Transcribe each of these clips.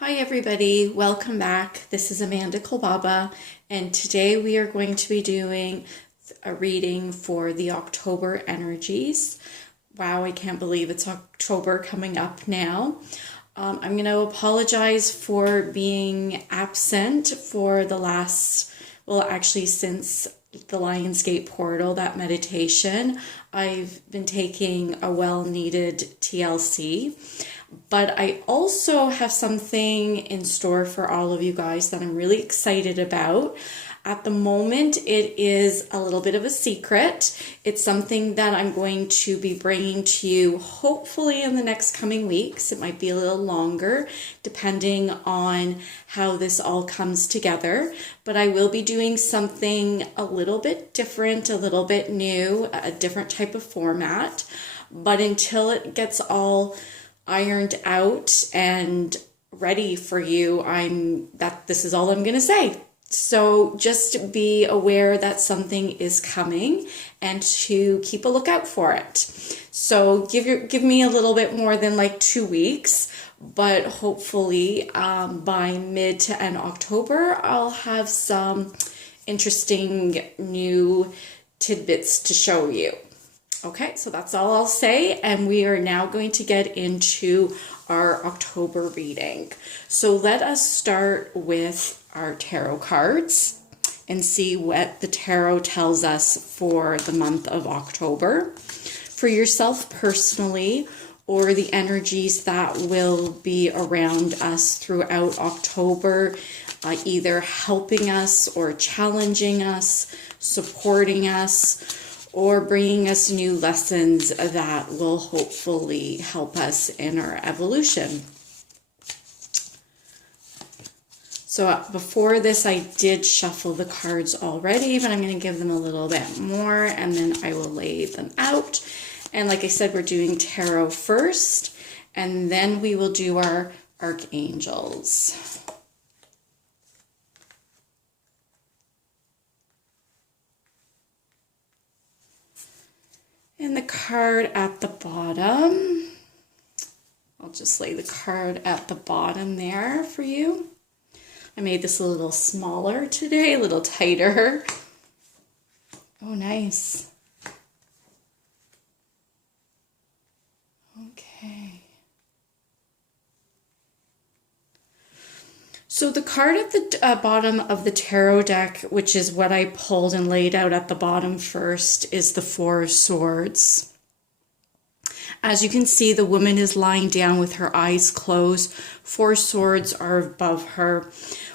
Hi everybody, welcome back. This is Amanda Kolbaba, and today we are going to be doing a reading for the October energies. Wow, I can't believe it's October coming up now. I'm going to apologize for being absent for the last, since the Lionsgate portal, that meditation. I've been taking a well-needed TLC. But I also have something in store for all of you guys that I'm really excited about. At the moment, it is a little bit of a secret. It's something that I'm going to be bringing to you hopefully in the next coming weeks. It might be a little longer depending on how this all comes together. But I will be doing something a little bit different, a little bit new, a different type of format. But until it gets all ironed out and ready for you, this is all I'm going to say. So just be aware that something is coming and to keep a lookout for it. So give me a little bit more than like 2 weeks, but hopefully by mid to end October, I'll have some interesting new tidbits to show you. Okay, so that's all I'll say, and we are now going to get into our October reading. So let us start with our tarot cards and see what the tarot tells us for the month of October. For yourself personally, or the energies that will be around us throughout October, either helping us or challenging us, supporting us, or bringing us new lessons that will hopefully help us in our evolution. So before this, I did shuffle the cards already, but I'm going to give them a little bit more, and then I will lay them out. And like I said, we're doing tarot first, and then we will do our archangels. And the card at the bottom, I'll just lay the card at the bottom there for you. I made this a little smaller today, a little tighter. Oh, nice. Okay. So the card at the bottom of the tarot deck, which is what I pulled and laid out at the bottom first, is the Four of Swords. As you can see, the woman is lying down with her eyes closed. Four swords are above her.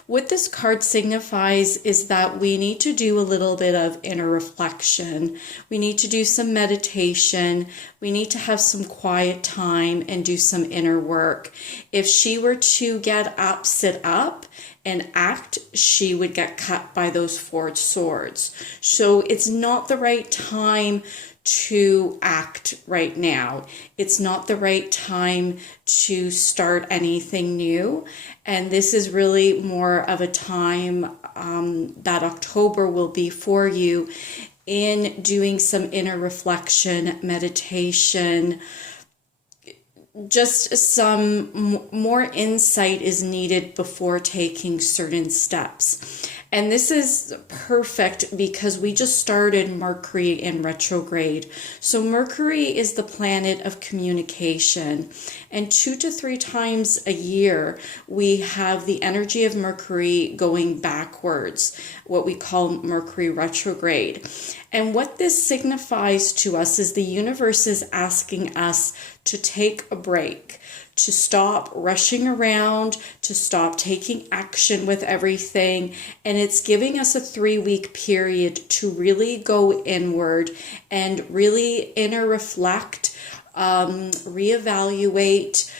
What this card signifies is that we need to do a little bit of inner reflection. We need to do some meditation. We need to have some quiet time and do some inner work. If she were to get up, sit up, and act, she would get cut by those four swords. So it's not the right time to act right now. It's not the right time to start anything new. And this is really more of a time that October will be for you in doing some inner reflection, meditation. Just some more insight is needed before taking certain steps. And this is perfect because we just started Mercury in retrograde. So Mercury is the planet of communication. And 2 to 3 times a year, we have the energy of Mercury going backwards, what we call Mercury retrograde. And what this signifies to us is the universe is asking us to take a break, to stop rushing around, to stop taking action with everything. And it's giving us a 3-week period to really go inward and really inner reflect, reevaluate.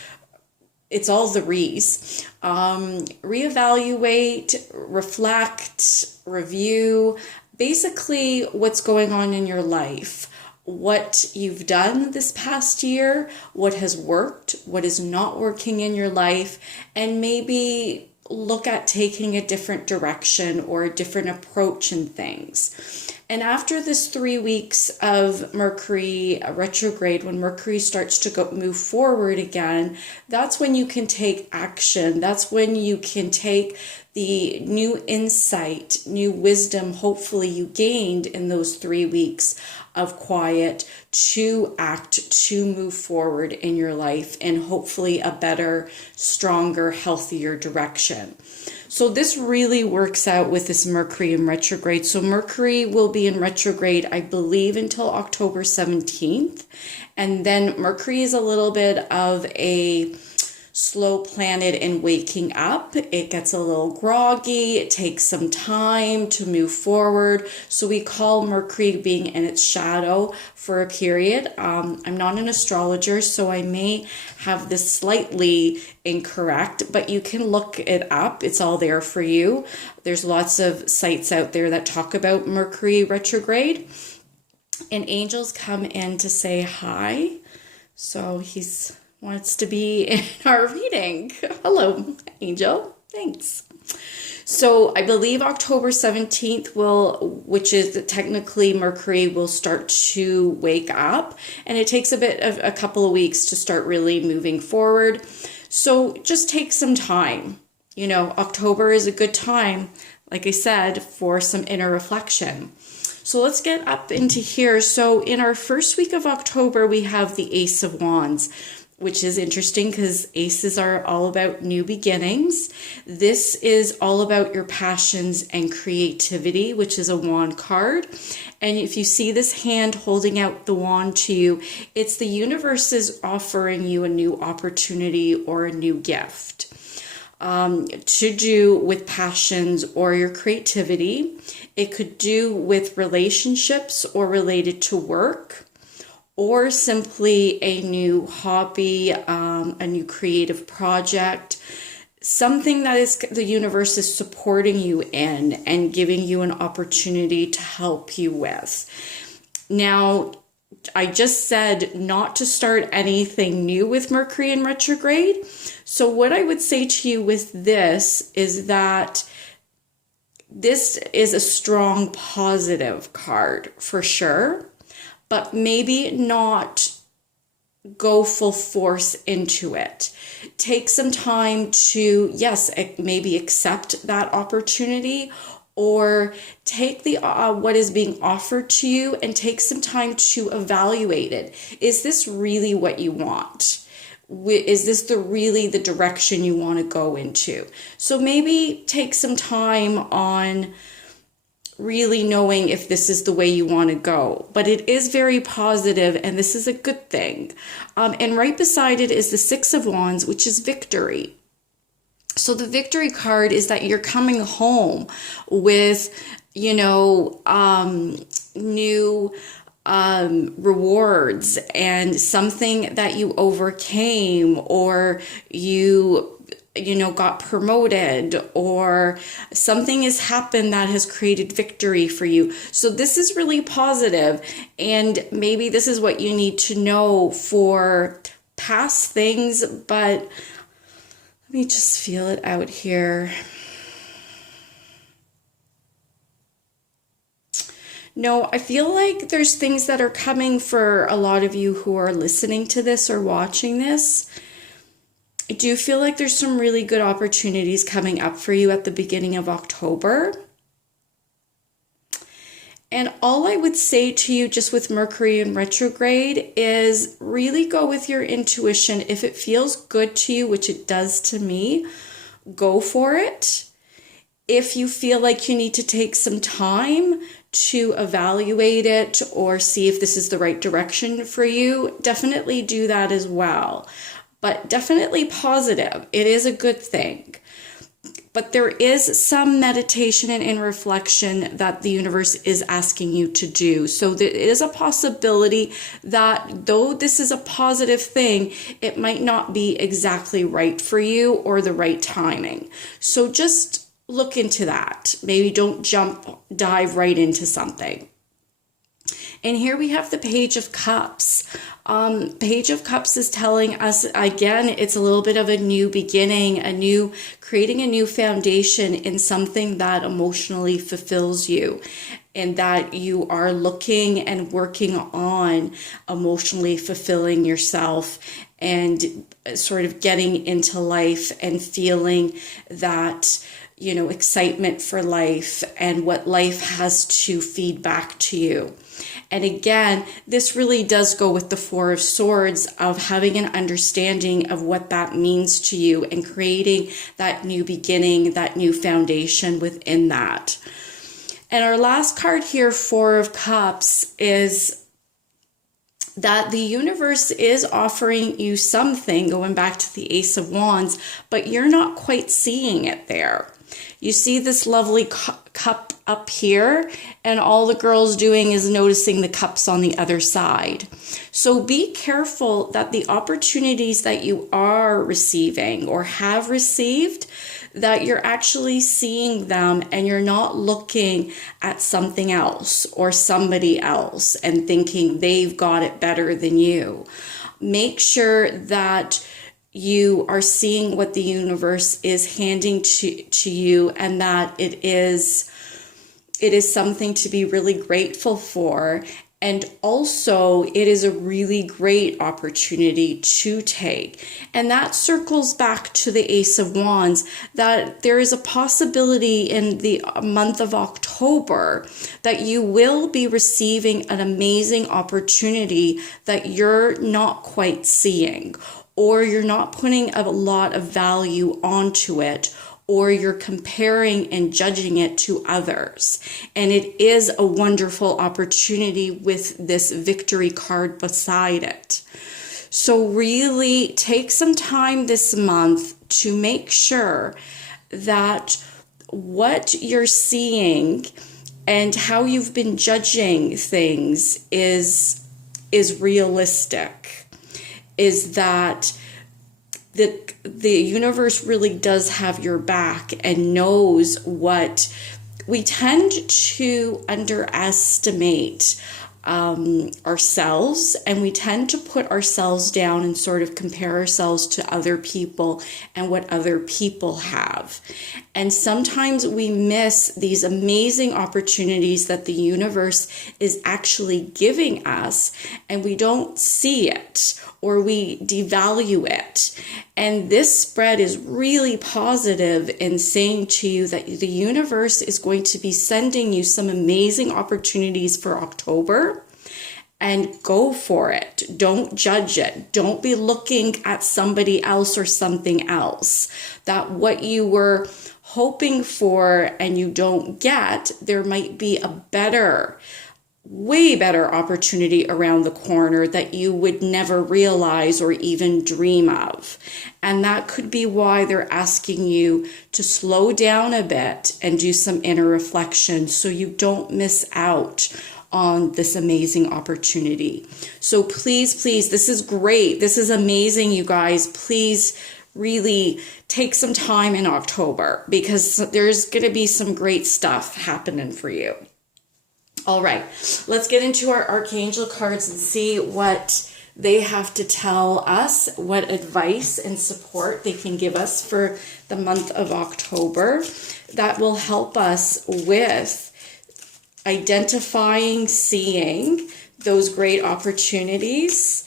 It's all the re's. Reevaluate, reflect, review, basically what's going on in your life. What you've done this past year, what has worked, what is not working in your life, and maybe look at taking a different direction or a different approach in things. And after this 3 weeks of Mercury retrograde, when Mercury starts to move forward again, that's when you can take action. That's when you can take the new insight, new wisdom, hopefully you gained in those 3 weeks of quiet to act, to move forward in your life in hopefully a better, stronger, healthier direction. So this really works out with this Mercury in retrograde. So Mercury will be in retrograde, I believe, until October 17th. And then Mercury is a little bit of a slow planet in waking up. It gets a little groggy. It takes some time to move forward. So we call Mercury being in its shadow for a period. I'm not an astrologer, so I may have this slightly incorrect, but you can look it up. It's all there for you. There's lots of sites out there that talk about Mercury retrograde. And angels come in to say hi. So he's wants to be in our reading. Hello, Angel. Thanks. So I believe October 17th which is technically Mercury, will start to wake up. And it takes a couple of weeks to start really moving forward. So just take some time. You know, October is a good time, like I said, for some inner reflection. So let's get up into here. So in our first week of October, we have the Ace of Wands, which is interesting because aces are all about new beginnings. This is all about your passions and creativity, which is a wand card. And if you see this hand holding out the wand to you, it's the universe is offering you a new opportunity or a new gift to do with passions or your creativity. It could do with relationships or related to work, or simply a new hobby, a new creative project, something that is the universe is supporting you in and giving you an opportunity to help you with. Now, I just said not to start anything new with Mercury in retrograde. So what I would say to you with this is that this is a strong positive card for sure, but maybe not go full force into it. Take some time to, yes, maybe accept that opportunity, or take the what is being offered to you and take some time to evaluate it. Is this really what you want? Is this really the direction you want to go into? So maybe take some time on really knowing if this is the way you want to go. But it is very positive, and this is a good thing. And right beside it is the Six of Wands, which is victory. So the victory card is that you're coming home with, new rewards and something that you overcame, or you got promoted, or something has happened that has created victory for you. So this is really positive, and maybe this is what you need to know for past things, but let me just feel it out here. No, I feel like there's things that are coming for a lot of you who are listening to this or watching this. I do feel like there's some really good opportunities coming up for you at the beginning of October. And all I would say to you just with Mercury in retrograde is really go with your intuition. If it feels good to you, which it does to me, go for it. If you feel like you need to take some time to evaluate it or see if this is the right direction for you, definitely do that as well. But definitely positive. It is a good thing. But there is some meditation and in reflection that the universe is asking you to do. So there is a possibility that though this is a positive thing, it might not be exactly right for you or the right timing. So just look into that. Maybe don't dive right into something. And here we have the Page of Cups. Page of Cups is telling us, again, it's a little bit of a new beginning, creating a new foundation in something that emotionally fulfills you. and that you are looking and working on emotionally fulfilling yourself and sort of getting into life and feeling that, excitement for life and what life has to feed back to you. And again, this really does go with the Four of Swords of having an understanding of what that means to you and creating that new beginning, that new foundation within that. And our last card here, Four of Cups, is that the universe is offering you something, going back to the Ace of Wands, but you're not quite seeing it there. You see this lovely cup up here, and all the girl's doing is noticing the cups on the other side. So be careful that the opportunities that you are receiving or have received, that you're actually seeing them and you're not looking at something else or somebody else and thinking they've got it better than you. Make sure that you are seeing what the universe is handing to you, and that it is something to be really grateful for. And also, it is a really great opportunity to take. And that circles back to the Ace of Wands, that there is a possibility in the month of October that you will be receiving an amazing opportunity that you're not quite seeing, or you're not putting a lot of value onto it, or you're comparing and judging it to others. And it is a wonderful opportunity with this victory card beside it. So really take some time this month to make sure that what you're seeing and how you've been judging things is realistic. Is that the universe really does have your back and knows what we tend to underestimate ourselves, and we tend to put ourselves down and sort of compare ourselves to other people and what other people have. And sometimes we miss these amazing opportunities that the universe is actually giving us, and we don't see it, or we devalue it. And this spread is really positive in saying to you that the universe is going to be sending you some amazing opportunities for October. And go for it. Don't judge it. Don't be looking at somebody else or something else. That what you were hoping for and you don't get, there might be a better, way better opportunity around the corner that you would never realize or even dream of. And that could be why they're asking you to slow down a bit and do some inner reflection so you don't miss out on this amazing opportunity. So please, this is great. This is amazing, you guys. Please really take some time in October, because there's going to be some great stuff happening for you. All right, let's get into our Archangel cards and see what they have to tell us, what advice and support they can give us for the month of October that will help us with identifying, seeing those great opportunities,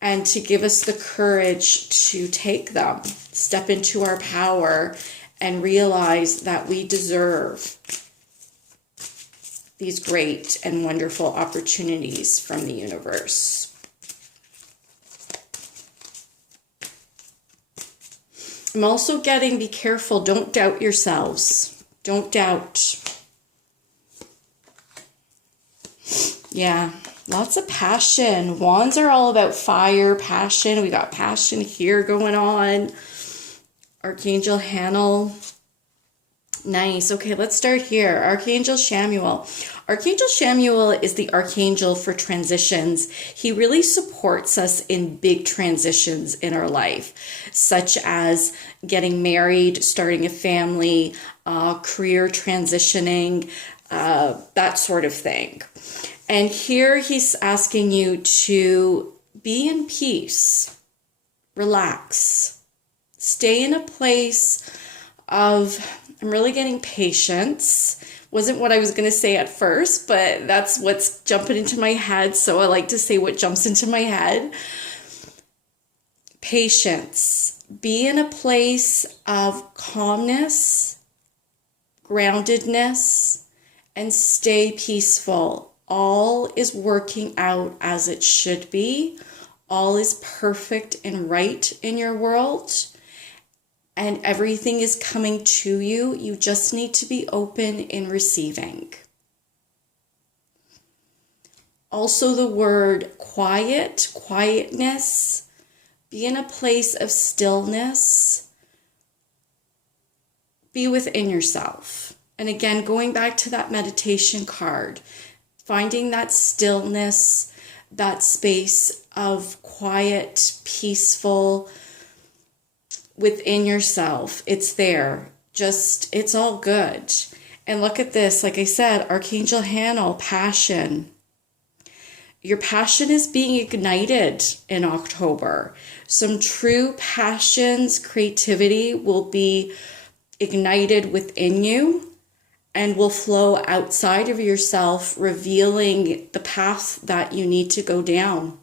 and to give us the courage to take them, step into our power, and realize that we deserve these great and wonderful opportunities from the universe. I'm also getting, be careful, don't doubt yourselves. Don't doubt. Yeah, lots of passion. Wands are all about fire, passion. We got passion here going on. Archangel Hanel. Nice. Okay, let's start here. Archangel Shamuel. Archangel Shamuel is the archangel for transitions. He really supports us in big transitions in our life, such as getting married, starting a family, career transitioning, that sort of thing. And here he's asking you to be in peace, relax, stay in a place of, I'm really getting patience Wasn't what I was going to say at first, but that's what's jumping into my head. So I like to say what jumps into my head. Patience. Be in a place of calmness, groundedness, and stay peaceful. All is working out as it should be. All is perfect and right in your world. And everything is coming to you. You just need to be open in receiving. Also the word quiet, quietness. Be in a place of stillness. Be within yourself. And again, going back to that meditation card, finding that stillness, that space of quiet, peaceful, within yourself. It's there. Just, it's all good. And look at this. Like I said, Archangel Hannah, passion. Your passion is being ignited in October. Some true passions, creativity will be ignited within you and will flow outside of yourself, revealing the path that you need to go down.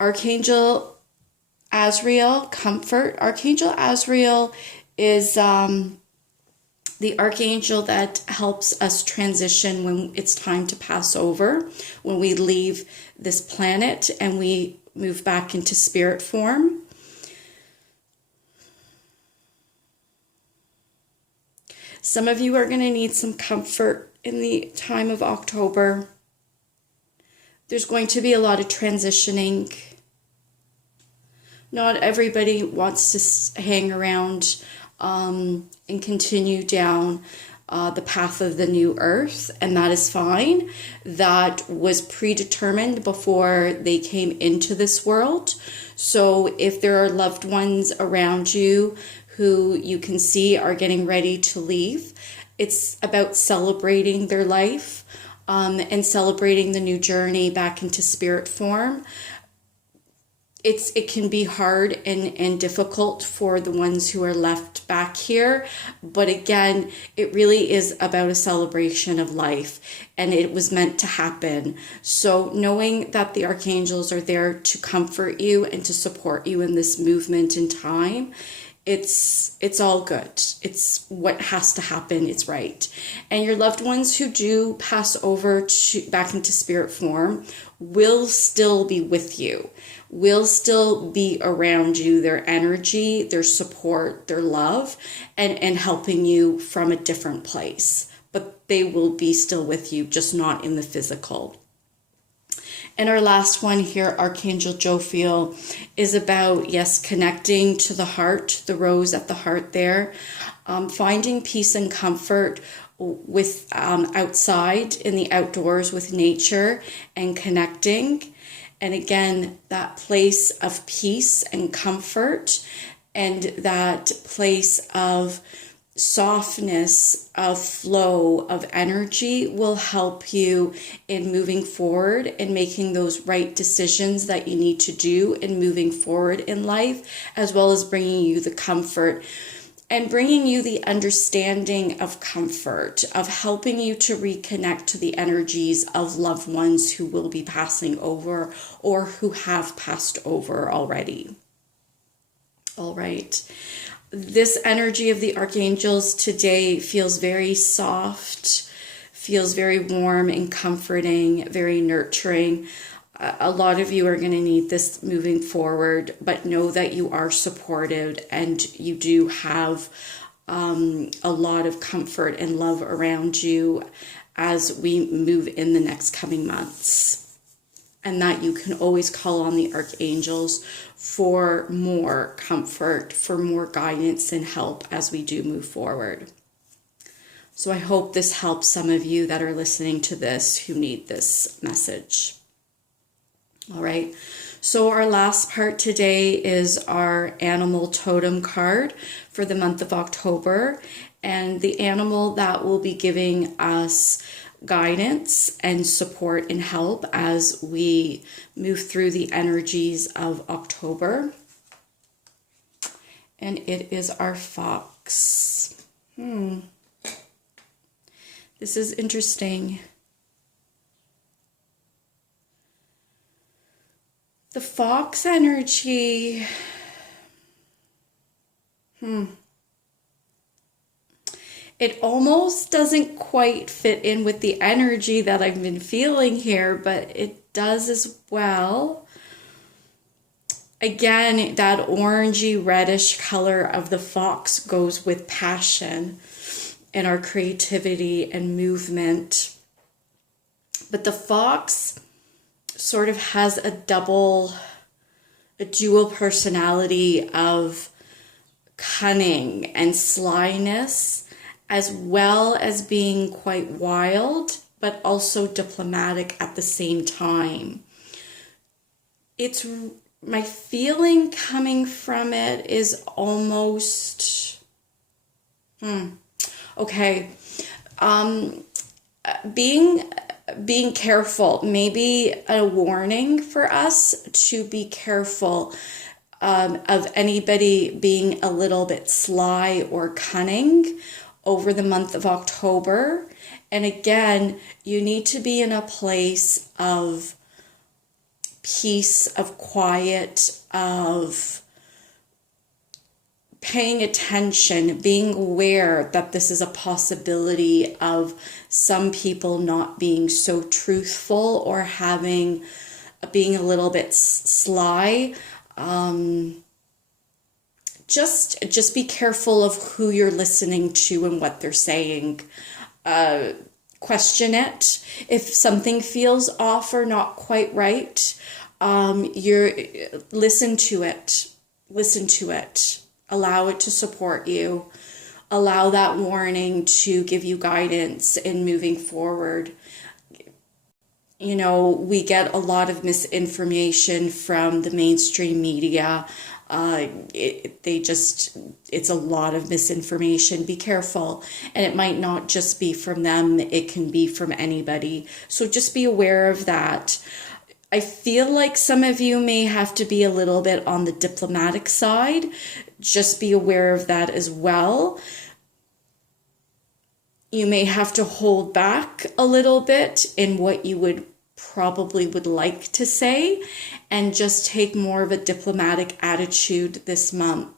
Archangel Azrael, comfort. Archangel Azrael is the archangel that helps us transition when it's time to pass over, when we leave this planet and we move back into spirit form. Some of you are going to need some comfort in the time of October. There's going to be a lot of transitioning. Not everybody wants to hang around and continue down the path of the new earth, and that is fine. That was predetermined before they came into this world. So if there are loved ones around you who you can see are getting ready to leave, it's about celebrating their life and celebrating the new journey back into spirit form. It can be hard and difficult for the ones who are left back here. But again, it really is about a celebration of life, and it was meant to happen. So knowing that the archangels are there to comfort you and to support you in this movement in time, it's all good. It's what has to happen. It's right. And your loved ones who do pass over back into spirit form will still be with you, will still be around you, their energy, their support, their love, and helping you from a different place. But they will be still with you, just not in the physical. And our last one here, Archangel Jophiel, is about, yes, connecting to the heart, the rose at the heart there, finding peace and comfort with outside, in the outdoors with nature and connecting. And again, that place of peace and comfort and that place of softness, of flow, of energy will help you in moving forward and making those right decisions that you need to do and moving forward in life, as well as bringing you the comfort and bringing you the understanding of comfort, of helping you to reconnect to the energies of loved ones who will be passing over or who have passed over already. All right. This energy of the archangels today feels very soft, feels very warm and comforting, very nurturing. A lot of you are going to need this moving forward, but know that you are supported and you do have a lot of comfort and love around you as we move in the next coming months. And that you can always call on the archangels for more comfort, for more guidance and help as we do move forward. So I hope this helps some of you that are listening to this who need this message. All right. So our last part today is our Animal Totem card for the month of October. And the animal that will be giving us guidance and support and help as we move through the energies of October. And it is our fox. This is interesting. The fox energy. It almost doesn't quite fit in with the energy that I've been feeling here, but it does as well. Again, that orangey reddish color of the fox goes with passion and our creativity and movement. But the fox sort of has a dual personality of cunning and slyness, as well as being quite wild, but also diplomatic at the same time. It's my feeling coming from it is almost, okay, being careful, maybe a warning for us to be careful of anybody being a little bit sly or cunning over the month of October. And again, you need to be in a place of peace, of quiet, of paying attention, being aware that this is a possibility of some people not being so truthful or being a little bit sly. Just be careful of who you're listening to and what they're saying. Question it. If something feels off or not quite right, listen to it. Listen to it. Allow it to support you. Allow that warning to give you guidance in moving forward. You know, we get a lot of misinformation from the mainstream media. It's a lot of misinformation. Be careful. And it might not just be from them. It can be from anybody. So just be aware of that. I feel like some of you may have to be a little bit on the diplomatic side. Just be aware of that as well. You may have to hold back a little bit in what you would like to say and just take more of a diplomatic attitude this month.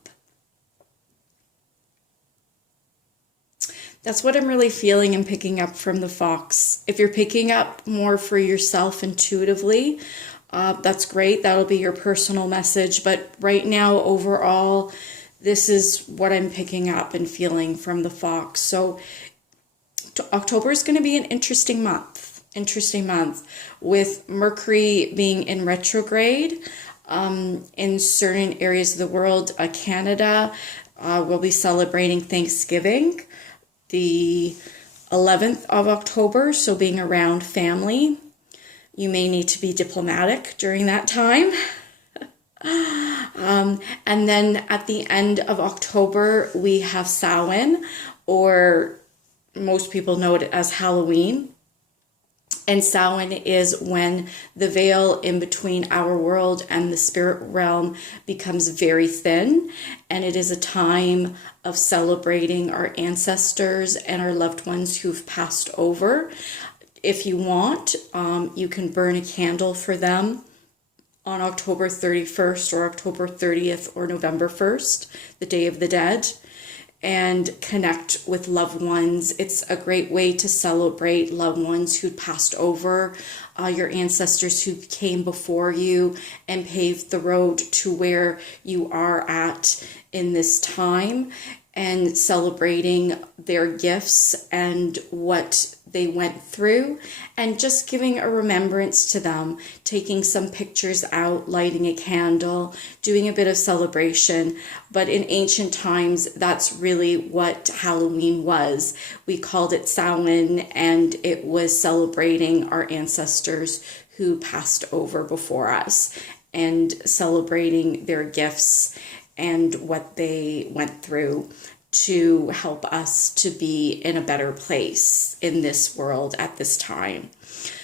That's what I'm really feeling and picking up from the fox. If you're picking up more for yourself intuitively, that's great. That'll be your personal message. But right now, overall, this is what I'm picking up and feeling from the fox. So October is going to be an interesting month. With Mercury being in retrograde in certain areas of the world. Canada will be celebrating Thanksgiving the 11th of October, so being around family. You may need to be diplomatic during that time. And then at the end of October, we have Samhain, or most people know it as Halloween. And Samhain is when the veil in between our world and the spirit realm becomes very thin. And it is a time of celebrating our ancestors and our loved ones who've passed over. If you want, you can burn a candle for them on October 31st or October 30th or November 1st, the Day of the Dead, and connect with loved ones. It's a great way to celebrate loved ones who passed over, your ancestors who came before you and paved the road to where you are at in this time, and celebrating their gifts and what they went through, and just giving a remembrance to them, taking some pictures out, lighting a candle, doing a bit of celebration. But in ancient times, that's really what Halloween was. We called it Samhain, and it was celebrating our ancestors who passed over before us and celebrating their gifts and what they went through to help us to be in a better place in this world at this time.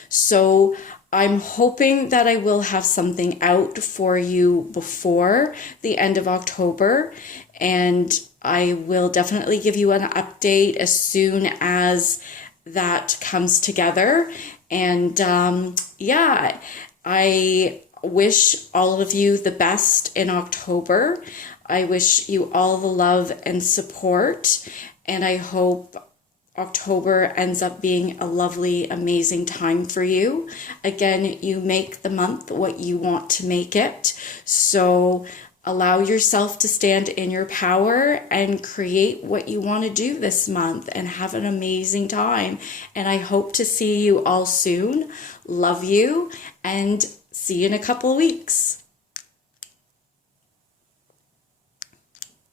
So I'm hoping that I will have something out for you before the end of October, and I will definitely give you an update as soon as that comes together. And yeah, I wish all of you the best in October. I wish you all the love and support, and I hope October ends up being a lovely, amazing time for you. Again, you make the month what you want to make it. So allow yourself to stand in your power and create what you want to do this month and have an amazing time. And I hope to see you all soon. Love you, and see you in a couple weeks.